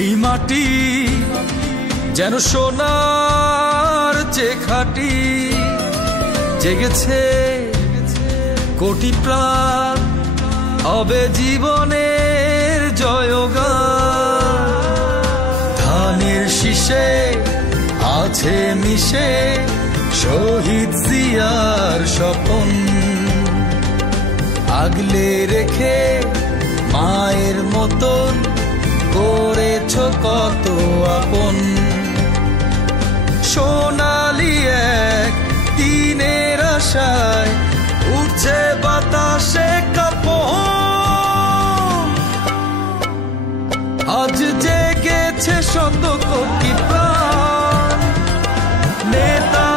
এই মাটি যেন সোনার চেয়ে খাঁটি, জেগেছে কোটি প্রাণ, হবে জীবনের জয়গান। ধানের শীষে আছে মিশে শহীদ জিয়ার স্বপন, আগলে রেখে মায়ের মতন করেছ কত আপন। সোনালি এক দিনের আশায় উঠছে বাতাসে কাঁপন, আজ জেগেছে শত কোটি প্রাণ। নেতা